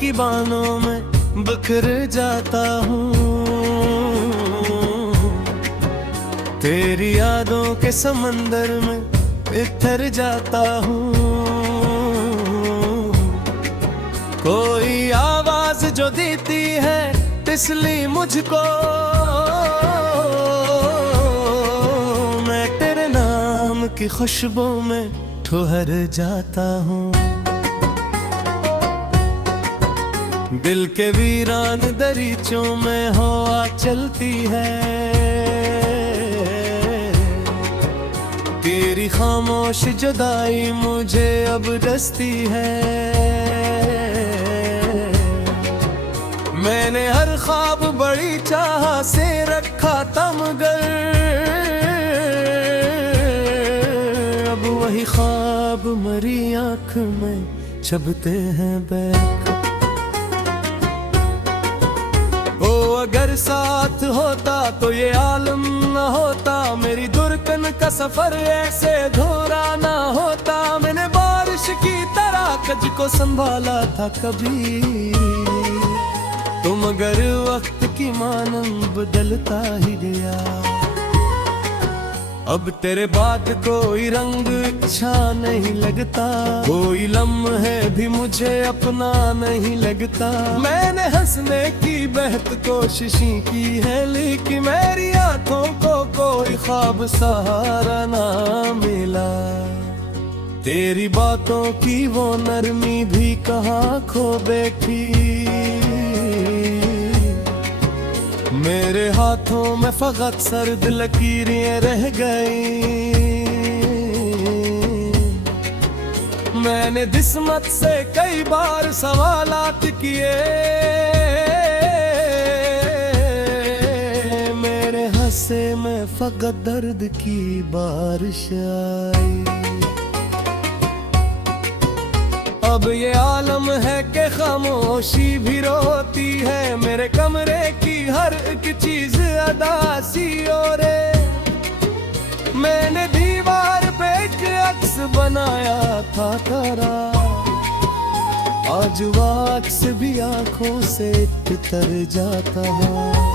की बानों में बिखर जाता हूँ। तेरी यादों के समंदर में बिखर जाता हूँ। कोई आवाज जो देती है इसलिए मुझको, मैं तेरे नाम की खुशबू में ठुहर जाता हूँ। दिल के वीरान दरीचों में हवा चलती है, तेरी खामोश जुदाई मुझे अब डसती है। मैंने हर ख्वाब बड़ी चाह से रखा था, मगर अब वही ख्वाब मरी आँख में चबते हैं बैक। ओ अगर साथ होता तो ये आलम न होता, मेरी दुर्कन का सफर ऐसे धोरा ना होता। मैंने बारिश की तरह कज को संभाला था कभी, तो मगर वक्त की मानंद बदलता ही गया। अब तेरे बाद कोई रंग अच्छा नहीं लगता, कोई लम्हे भी मुझे अपना नहीं लगता। मैंने हंसने की बेहद कोशिशें की है, लेकिन मेरी आंखों को कोई ख्वाब सहारा ना मिला। तेरी बातों की वो नरमी भी कहाँ खो बैठी, मेरे हाथों में फकत सर्द लकीरें रह गई। मैंने किस्मत से कई बार सवालात किए, मेरे हंसे में फकत दर्द की बारिश आई। अब ये आलम है कि खामोशी भी रोती है, मेरे कमरे की हर एक चीज अदासी और मैंने दीवार पे एक अक्स बनाया था तेरा, आज वो अक्स भी आंखों से उतर जाता है।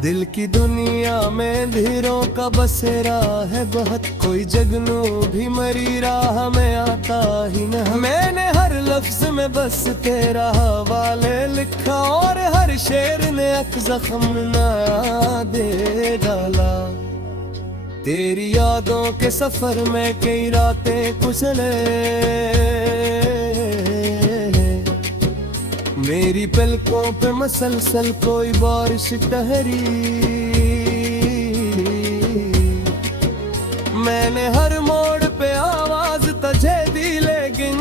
दिल की दुनिया में धीरों का बसेरा है बहुत, कोई जगनू भी मरी राह में आता ही न। मैंने हर लफ्ज में बस तेरा हवाले लिखा, और हर शेर ने एक जख्म ना दे डाला। तेरी यादों के सफर में कई रातें गुजरे, मेरी पलकों पे मसलसल कोई बारिश ठहरी। मैंने हर मोड़ पे आवाज तुझे दी, लेकिन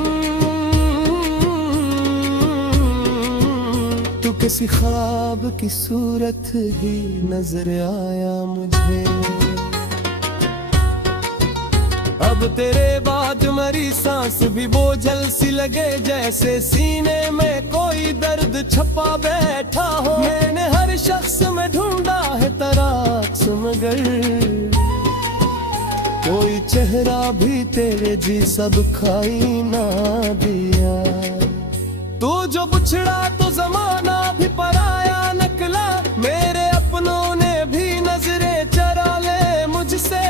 तू किसी ख्वाब की सूरत ही नजर आया मुझे। अब तेरे बाद मरी सांस भी बोझल सी लगे, जैसे सीने में कोई दर्द छपा बैठा हो। मैंने हर शख्स में ढूंढा है तराक्स, मगर कोई चेहरा भी तेरे जैसा दुखाई ना दिया। तू जो बिछड़ा तो जमाना भी पराया निकला, मेरे अपनों ने भी नजरें चरा ले मुझसे।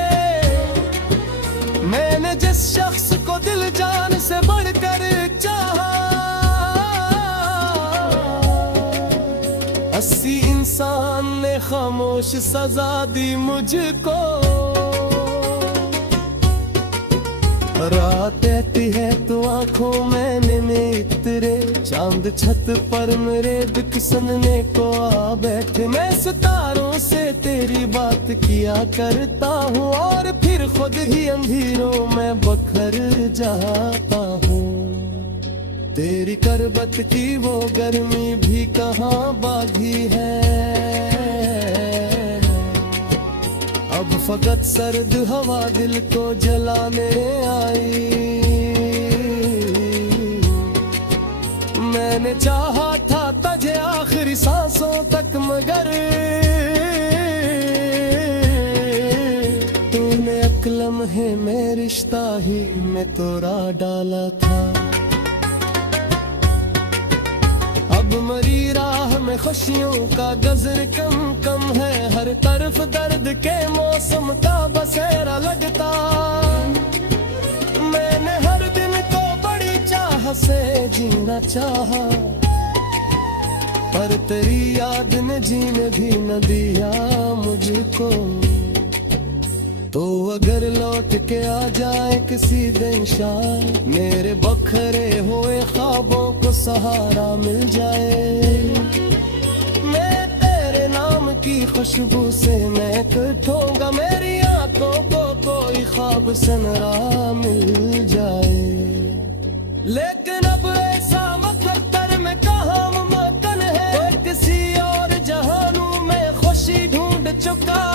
मैंने जिस शख्स को दिल जान से बढ़कर चाहा, 80 इंसान ने खामोश सजा दी मुझको। रात ऐसी है तो आंखों में नैने इतरे, चांद छत पर मेरे दुख सुनने को आ बैठे। मैं सितारों से तेरी बात किया करता हूँ, और फिर खुद ही अंधेरों में बखर जाता हूँ। तेरी करबत की वो गर्मी भी कहाँ बागी है, अब फकत सर्द हवा दिल को जलाने आई। मैंने चाहा था तुझे आखिरी सांसों तक, मगर तूने एक लम्हे में रिश्ता ही में तोड़ा डाला था। अब मरी राह में खुशियों का गजर कम कम है, हर तरफ दर्द के मौसम का बसेरा लगता। मैंने हर दिन को बड़ी चाह से जीना चाहा, पर तेरी याद ने जीने भी न दिया मुझको। तो अगर लौट के आ जाए किसी दिन शाम, मेरे बखरे हुए ख्वाबों को सहारा मिल जाए। मैं तेरे नाम की खुशबू से महक उठूंगा, मेरी आंखों को कोई ख्वाब सनरा मिल जाए। लेकिन अब ऐसा मकद्दर में कहाँ मुमकिन है, किसी और जहानों में खुशी ढूंढ चुका।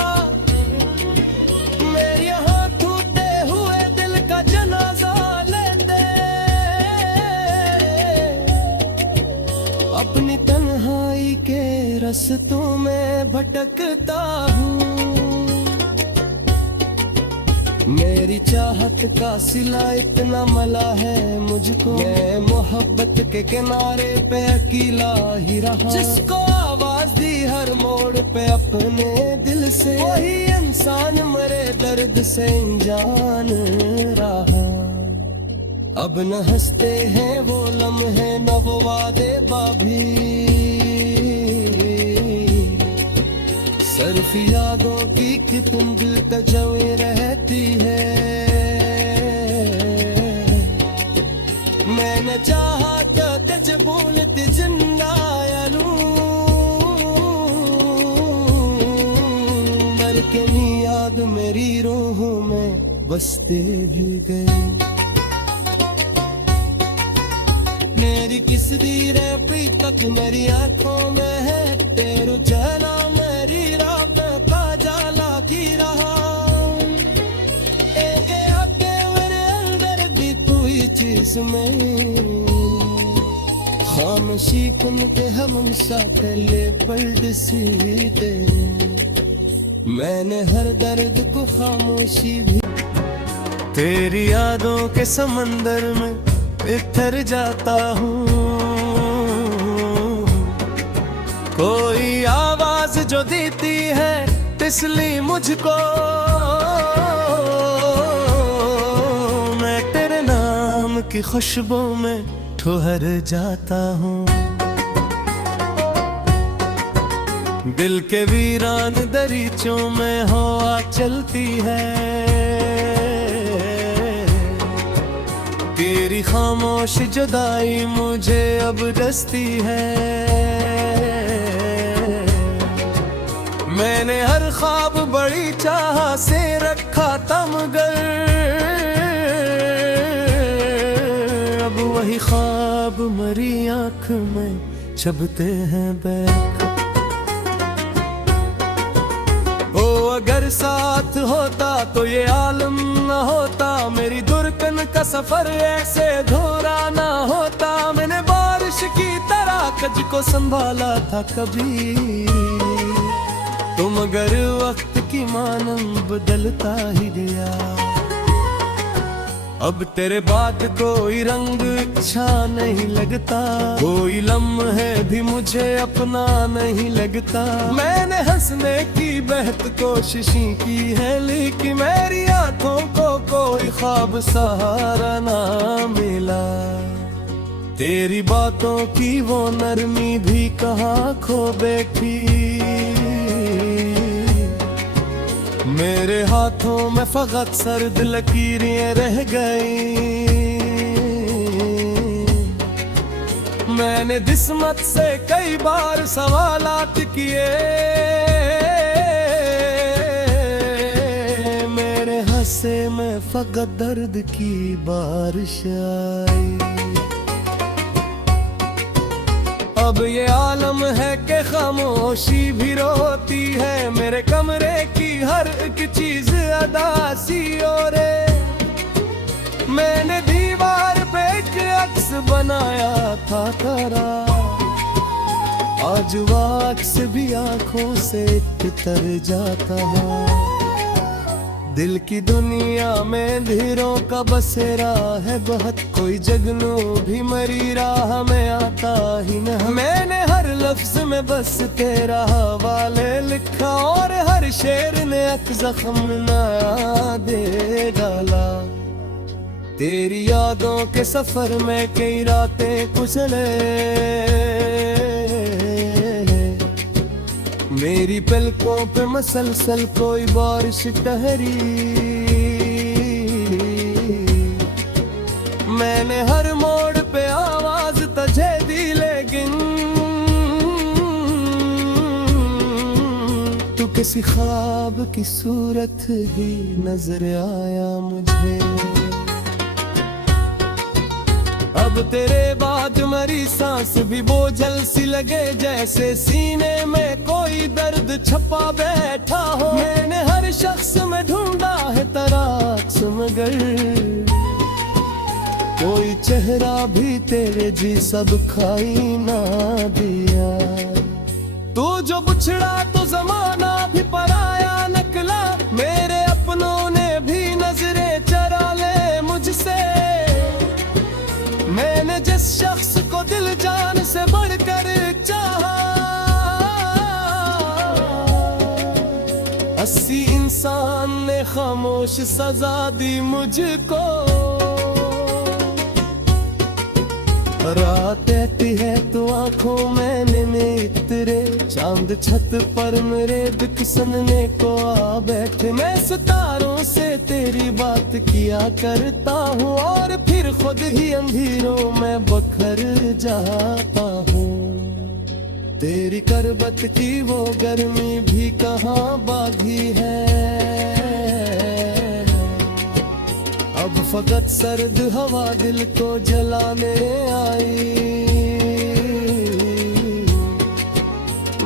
अपनी तन्हाई के रास्तों में भटकता हूँ, मेरी चाहत का सिला इतना मला है मुझको। मैं मोहब्बत के किनारे पे अकेला ही रहा, जिसको आवाज दी हर मोड़ पे अपने दिल से, वही इंसान मरे दर्द से अनजान रहा। अब न हंसते हैं वो लम्हे न वो वादे बाभी, सिर्फ यादों की कितनी दिल तजवी रहती है। मैंने चाहा तो तुझे भूलती जिंदा लूं, मर के नी याद मेरी रूह में बसते भी गए। मेरी किस दीर अभी तक मेरी आंखों में है, तेरू चला मेरी रात का जाला की रहा। एक आके मेरे अंदर भी कोई चीज में, खामोशी कुन के हम साकले पलट सीते। मैंने हर दर्द को खामोशी भी, तेरी यादों के समंदर में बिखर जाता हूँ। कोई आवाज जो देती है तिसली मुझको, मैं तेरे नाम की खुशबू में ठुहर जाता हूँ। दिल के वीरान दरीचों में हवा चलती है, तेरी खामोश जुदाई मुझे अब डसती है। मैंने हर ख्वाब बड़ी चाह से रखा था, मगर अब वही ख्वाब मरी आँख में चबते हैं बैक। ओ अगर साथ होता तो ये आलम न होता, मेरी दुर्कन का सफर ऐसे धोरा ना होता। मैंने बारिश की तरह कज को संभाला था कभी, तुम अगर वक्त की मानम बदलता ही गया। अब तेरे बाद कोई रंग अच्छा नहीं लगता, कोई लम्हे भी मुझे अपना नहीं लगता। मैंने हंसने की बेहद कोशिशें की है, लेकिन मेरी आंखों को कोई ख्वाब सहारा ना मिला। तेरी बातों की वो नरमी भी कहाँ खो बैठी, मेरे हाथों में फकत सर्द लकीरें रह गई। मैंने किस्मत से कई बार सवालात किए, मेरे हंसे में फकत दर्द की बारिश आई। अब ये आलम है कि खामोशी भी रोती है, मेरे कमरे की हर एक चीज अदासी और मैंने दीवार पे एक अक्स बनाया था तेरा, आज वो अक्स भी आंखों से तर जाता है। दिल की दुनिया में धीरों का बसेरा है बहुत, कोई जगनू भी मरी राह में आता ही न। मैंने हर लफ्ज में बस तेरा हवाले लिखा और हर शेर ने एक जख्म नया दे डाला। तेरी यादों के सफर में कई रातें गुजरे, मेरी पलकों पे मसलसल कोई बारिश ठहरी। मैंने हर मोड़ पे आवाज तुझे दी, लेकिन तू किसी ख्वाब की सूरत ही नजर आया मुझे। अब तेरे बाद मरी सांस भी बोझल सी लगे, जैसे सीने में कोई दर्द छपा बैठा हो। मैंने हर शख्स में ढूंढा है तराक्स, मगर कोई चेहरा भी तेरे जैसा दुखाई ना दिया। तू जो बुछड़ा तो जमाना भी पराया निकला, मेरे अपनों ने भी नजरें चरा ले मुझसे। मैंने जिस शख्स को दिल जान से बढ़कर चाहा, 80 इंसान ने खामोश सजा दी मुझको। रात ऐसी है तो आंखों में नैने इतरे, चांद छत पर मेरे दुख सुनने को आ बैठे। मैं सितारों से तेरी बात किया करता हूँ और फिर खुद ही अंधेरों में बखर जाता हूँ। तेरी करबत की वो गर्मी भी कहाँ बागी है, अब फकत सर्द हवा दिल को जलाने आई।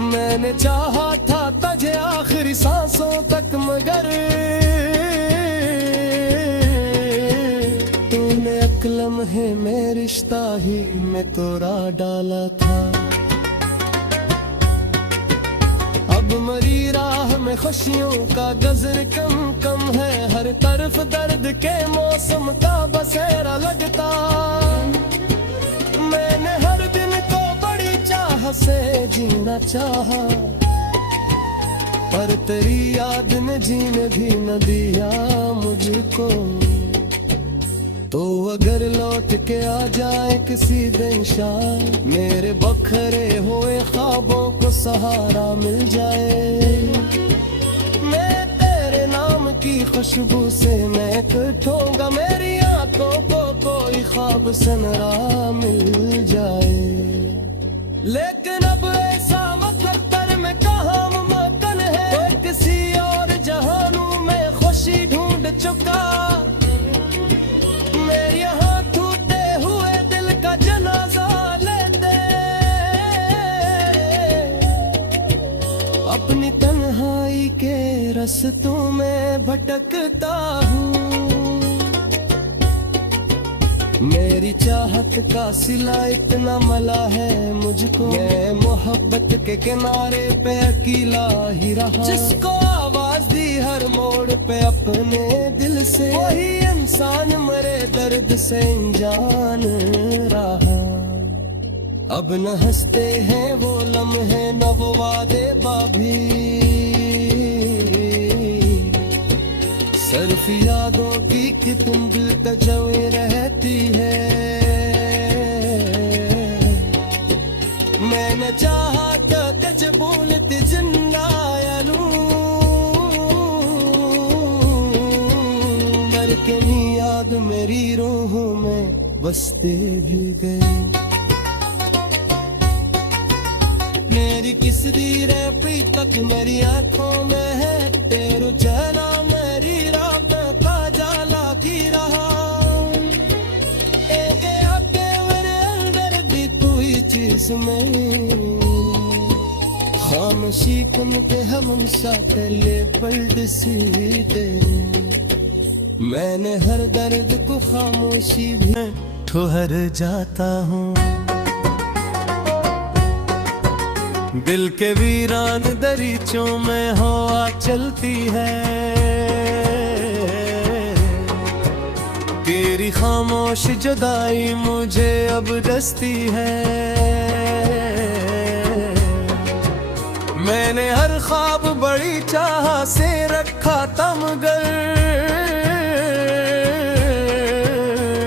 मैंने चाहा था तुझे आखिरी सांसों तक, मगर तूने एक लम्हे में रिश्ता ही में तोड़ा डाला था। अब मरी राह में खुशियों का गजर कम कम है, हर तरफ दर्द के मौसम का बसेरा लगता। मैंने हर दिन को बड़ी चाह से जीना चाहा, पर तेरी याद ने जीने भी न दिया मुझको। तो अगर लौट के आ जाए किसी दिन शाम, मेरे बखरे हुए ख्वाबों को सहारा मिल जाए। मैं तेरे नाम की खुशबू से महक उठूंगा, मेरी आंखों को कोई ख्वाब सनरा मिल जाए। लेकिन अब ऐसा मुकद्दर में कहाँ मुमकिन है, कोई किसी और जहानों में खुशी ढूंढ चुका। मैं यहाँ टूटे हुए दिल का जनाजा लेते, अपनी तन्हाई के रास्तों में भटकता हूँ। मेरी चाहत का सिला इतना मला है मुझको, मैं मोहब्बत के किनारे पे अकेला ही रहा। जिसको आवाज दी हर मोड़ पे अपने दिल से, वही इंसान मरे दर्द से अनजान रहा। अब न हंसते हैं वो लम्हे न वो वादे बाभी, सिर्फ यादों की कितनी दिल तजवी रहती है। मैंने चाहा तो तुझे भूलती जिंदा यारूं, मर के नी याद मेरी रूह में बसते भी गए। मेरी किस दी रही तक मेरी आंखों में है, तेरू चला मेरी रात का जाला की रहा। एक आके मेरे अंदर भी तू ही चीज में, खामोशी कुन के हम साथ ले पलट सीधे। मैंने हर दर्द को खामोशी भी ठहर जाता हूँ। दिल के वीरान दरीचों में हवा चलती है, वही खामोश जुदाई मुझे अब डसती है। मैंने हर ख्वाब बड़ी चाह से रखा था मगर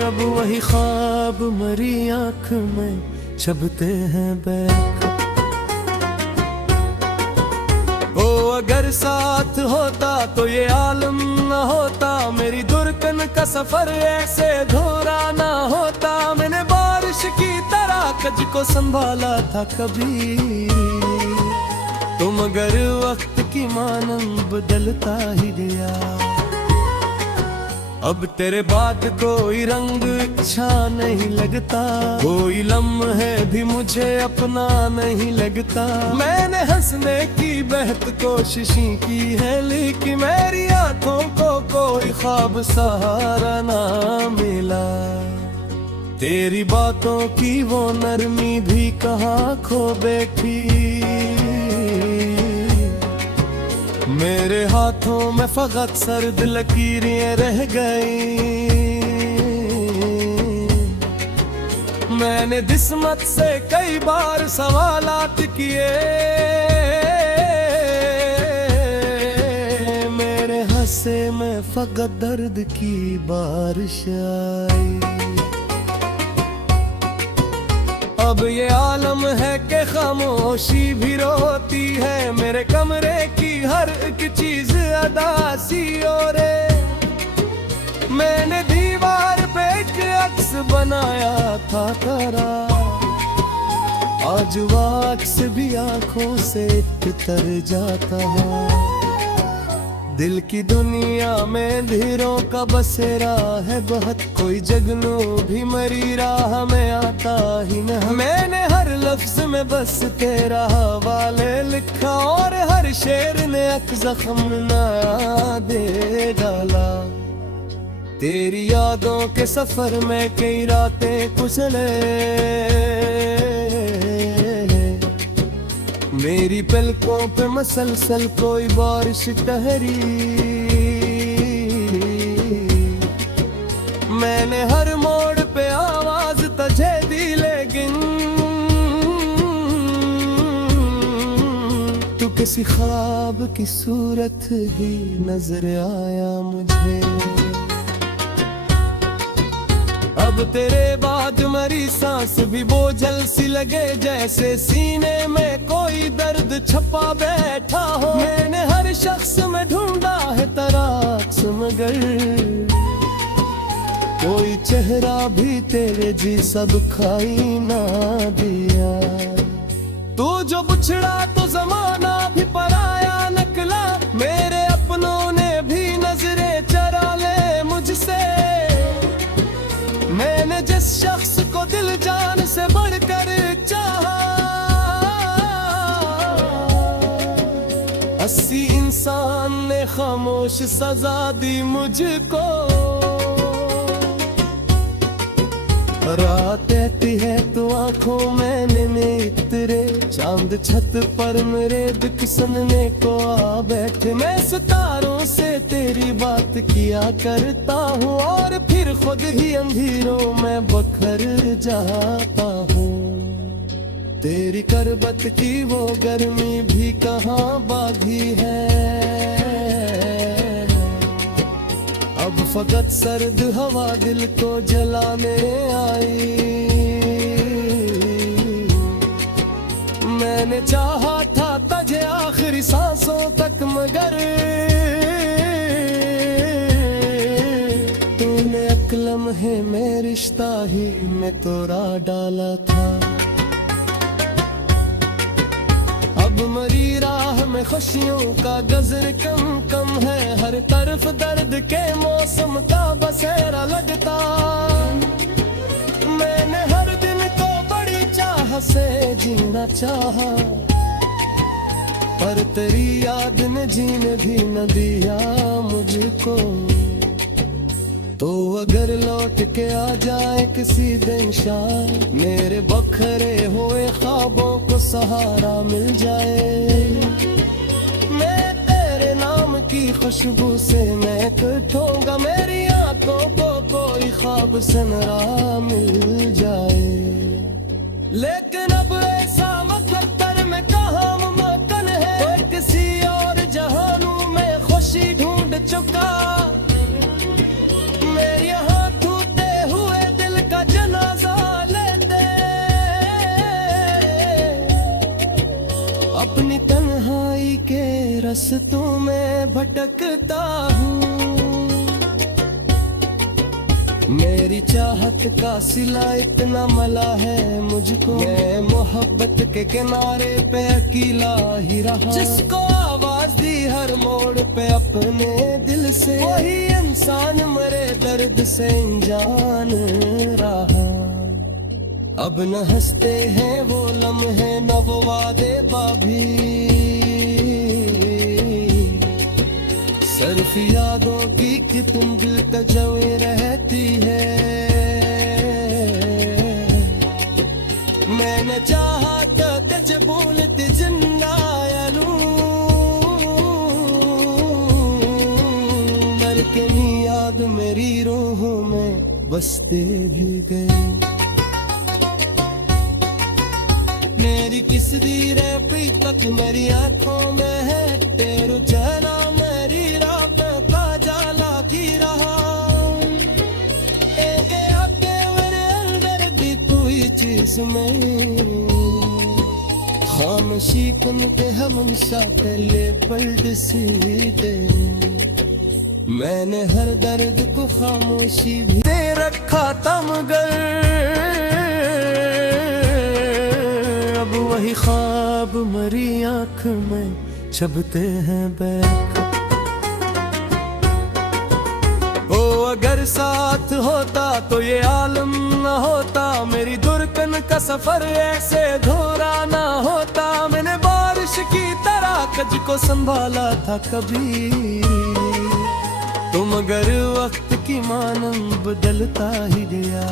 अब वही ख्वाब मरी आँख में छबते हैं बैक। ओ अगर साथ होता तो ये आलम न होता, मेरी दुर्कन का सफर ऐसे धोरा ना होता। मैंने बारिश की तरह कज को संभाला था कभी, तो मगर वक्त की मानंद बदलता ही गया। अब तेरे बाद कोई रंग अच्छा नहीं लगता, कोई लम्हे भी मुझे अपना नहीं लगता। मैंने हंसने की बेहद कोशिशें की है, लेकिन मेरी आंखों को कोई ख्वाब सहारा ना मिला। तेरी बातों की वो नरमी भी कहाँ खो बैठी। मेरे हाथों में फकत सर्द लकीरें रह गई। मैंने किस्मत से कई बार सवालात किए, मेरे हंसे में फकत दर्द की बारिश आई। अब ये आलम है कि खामोशी भी रोती है, मेरे कमरे की हर एक चीज अदासी और मैंने दीवार पे एक अक्स बनाया था तेरा, आज वो अक्स भी आंखों से उतर जाता है। दिल की दुनिया में धीरों का बसेरा है बहुत, कोई जगनू भी मरी राह में आता ही न। मैंने हर लफ्ज में बस तेरा हवाले लिखा और हर शेर ने एक जख्म ना दे डाला। तेरी यादों के सफर में कई रातें गुजरे, मेरी पलकों पे मसलसल कोई बारिश ठहरी। मैंने हर मोड़ पे आवाज तुझे दी, लेकिन तू किसी ख्वाब की सूरत ही नजर आया मुझे। अब तेरे बाद मरी सांस भी बोझल सी लगे, जैसे सीने में कोई दर्द छपा बैठा हो। मैंने हर शख्स में ढूंढा है तराक्स मगर कोई चेहरा भी तेरे जी सब खाई ना दिया। तू जो बुछड़ा तो जमाना भी पराया निकला, मेरे अपनों ने भी नजरें चरा ले मुझसे। मैंने जिस शख्स को दिल जान से बढ़कर चाहा, 80 इंसान ने खामोश सजा दी मुझको। रात रहती है तो आंखों में नींद इतरे, चांद छत पर मेरे दुख सुनने को आ बैठे। मैं सितारों से तेरी बात किया करता हूँ और फिर खुद ही अंधेरों में बखर जाता हूँ। तेरी करबत की वो गर्मी भी कहाँ बाधी है, अब फकत सर्द हवा दिल को जलाने आई। मैंने चाहा था तुझे आखिरी सांसों तक मगर तूने एक लम्हे में रिश्ता ही में तोड़ा डाला था। अब मरी राह में खुशियों का गजर कम कम है, हर तरफ दर्द के मौसम का बसेरा लगता। मैंने हर दिन को बड़ी चाह से जीना चाहा, पर तेरी याद ने जीने भी न दिया मुझको। तो अगर लौट के आ जाए किसी दिन शायद मेरे बखरे हुए ख्वाबों को सहारा मिल जाए। मैं तेरे नाम की खुशबू से मैं उठूंगा, मेरी आंखों को कोई ख्वाब सनरा मिल जाए। लेकिन अब ऐसा मुकद्दर में कहाँ मुमकिन है, तो किसी और जहानों में खुशी ढूंढ चुका। मैं यहाँ टूटे हुए दिल का जनाजा लेते अपनी तन्हाई के रस्तों में भटकता हूँ। मेरी चाहत का सिला इतना मला है मुझको, मैं मोहब्बत के किनारे पे अकेला ही रहा। जिसको आवाज दी हर मोड़ पे अपने दिल से, वही इंसान मरे दर्द से अनजान रहा। अब न हंसते हैं वो लम्हे न वो वादे बाभी, सिर्फ यादों की कितनी दिल तजवी रहती है। मैंने चाहा तो तुझे भूलती जिंदा यालू, मर के नी याद मेरी रूहों में बसते भी गए। मेरी किस दी रे पी तक मेरी आंखों में है तेरू चला, मेरी रात का जाला की रहा। एक आके मेरे अंदर दी कोई चीज में खामोशी कुन के हम साले पलट सी दे। मैंने हर दर्द को खामोशी भी दे रखा था, मगर अब वही ख्वाब मरी आँख में छबते हैं बैक। ओ अगर साथ होता तो ये आलम न होता, मेरी दुर्कन का सफर ऐसे धोरा ना होता। मैंने बारिश की तरह कज को संभाला था कभी, तुम अगर वक्त की मानंद बदलता ही गया।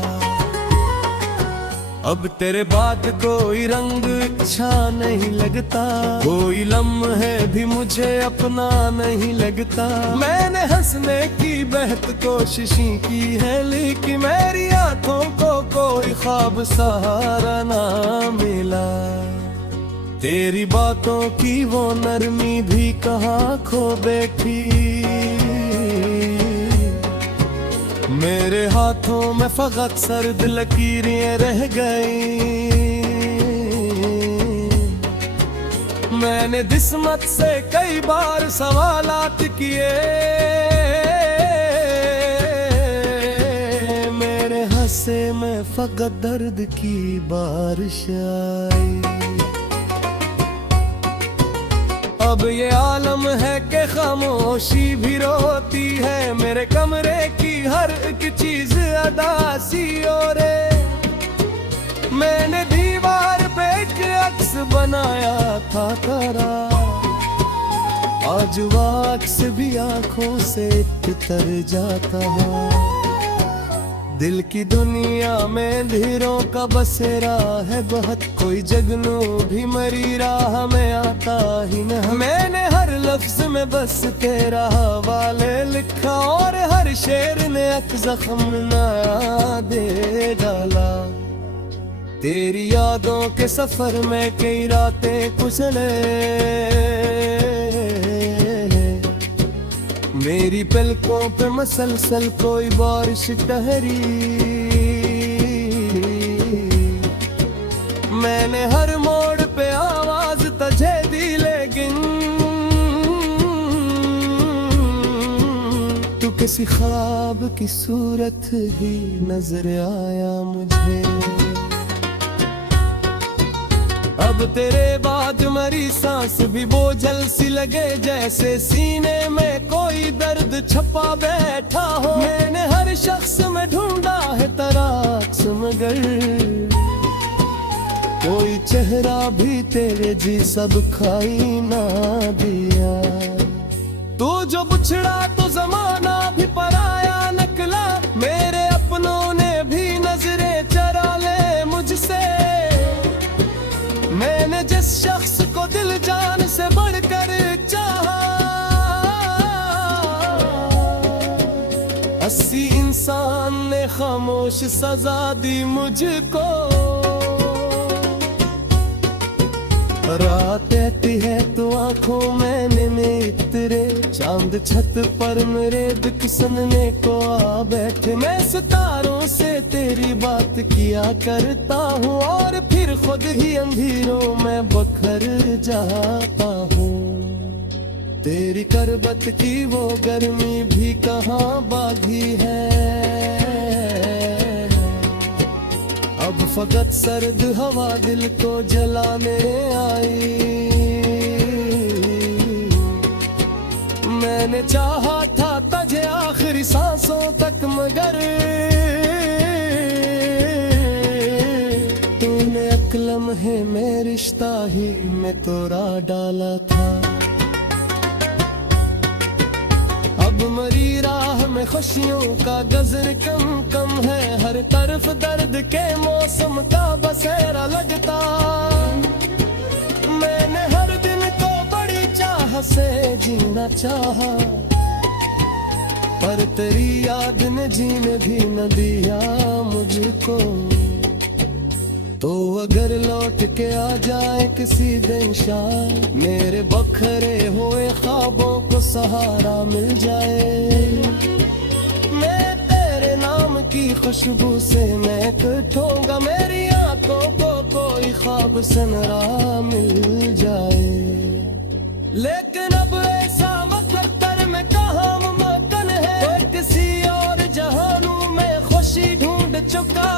अब तेरे बाद कोई रंग अच्छा नहीं लगता, कोई लम्हे भी मुझे अपना नहीं लगता। मैंने हंसने की बेहद कोशिशें की है, लेकिन मेरी आंखों को कोई ख्वाब सहारा ना मिला। तेरी बातों की वो नरमी भी कहाँ खो बैठी, मेरे हाथों में फकत सर्द लकीरें रह गई। मैंने किस्मत से कई बार सवालात किए, मेरे हंसे में फकत दर्द की बारिश आई। अब ये आलम है कि खामोशी भी रोती है, मेरे कमरे की हर एक चीज अदासी और मैंने दीवार पे एक अक्स बनाया था तेरा, आज वो अक्स भी आंखों से उतर जाता है। दिल की दुनिया में धीरों का बसेरा है बहुत, कोई जगनू भी मरी राह में आता ही न। मैंने हर लफ्ज में बस तेरा हवाले लिखा, और हर शेर ने एक जख्म नया दे डाला। तेरी यादों के सफर में कई रातें गुजरे, मेरी पलकों पे मसलसल कोई बारिश ठहरी। मैंने हर मोड़ पे आवाज तुझे दी, लेकिन तू किसी ख्वाब की सूरत ही नजर आया मुझे। अब तेरे बाद मरी सांस भी बोझल सी लगे, जैसे सीने में कोई दर्द छपा बैठा हो। मैंने हर शख्स में ढूंढा है तराक्स, मगर कोई चेहरा भी तेरे जी सब खाई ना दिया। तू जो बुछड़ा तो जमाना भी पराया निकला, मेरे अपनों ने भी नजरें चरा ले मुझसे। मैंने जिस शख्स को दिल जान से बढ़कर चाहा, 80 इंसान इंसान ने खामोश सजा दी मुझको। रात कहती है तो आंखों में नींद तेरे, चांद छत पर मेरे दुख सुनने को आ बैठे। मैं सितारों से तेरी बात किया करता हूँ और फिर खुद ही अंधेरों में बखर जाता हूँ। तेरी करबत की वो गर्मी भी कहाँ बागी है, अब फकत सर्द हवा दिल को जलाने आई। मैंने चाहा था तुझे आखिरी सांसों तक, मगर तूने एक लम्हे में रिश्ता ही में तोड़ा डाला था। अब मरी राह में खुशियों का गजर कम कम है, हर तरफ दर्द के मौसम का बसेरा लगता। मैंने हर दिन को बड़ी चाह से जीना चाहा, पर तेरी याद ने जीने भी न दिया मुझको। तो अगर लौट के आ जाए किसी दिन शायद, मेरे बखरे हुए ख्वाबों को सहारा मिल जाए। मैं तेरे नाम की खुशबू से महक उठूंगा, मेरी आंखों को कोई ख्वाब सनरा मिल जाए। लेकिन अब ऐसा मकद्दर में कहाँ मुमकिन है, किसी और जहानों में खुशी ढूंढ चुका।